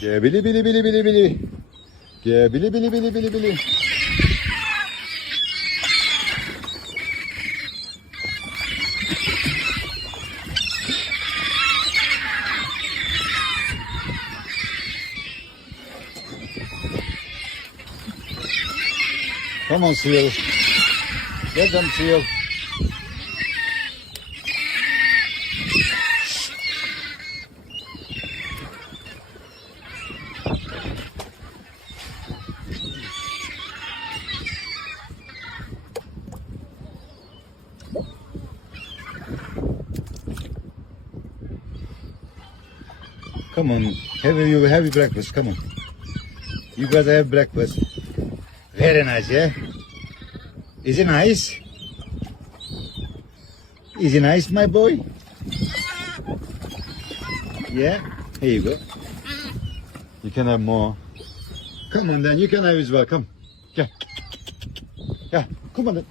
Gebili bili bili bili bili. Gebili bili bili bili bili. Come on, seal. Get them, seal. Come on, have your breakfast. Come on, you guys have breakfast. Very nice, yeah. Is it nice? Is it nice, my boy? Yeah. Here you go. You can have more. Come on, then. You can have as well. Come. Yeah. Yeah. Come on, then.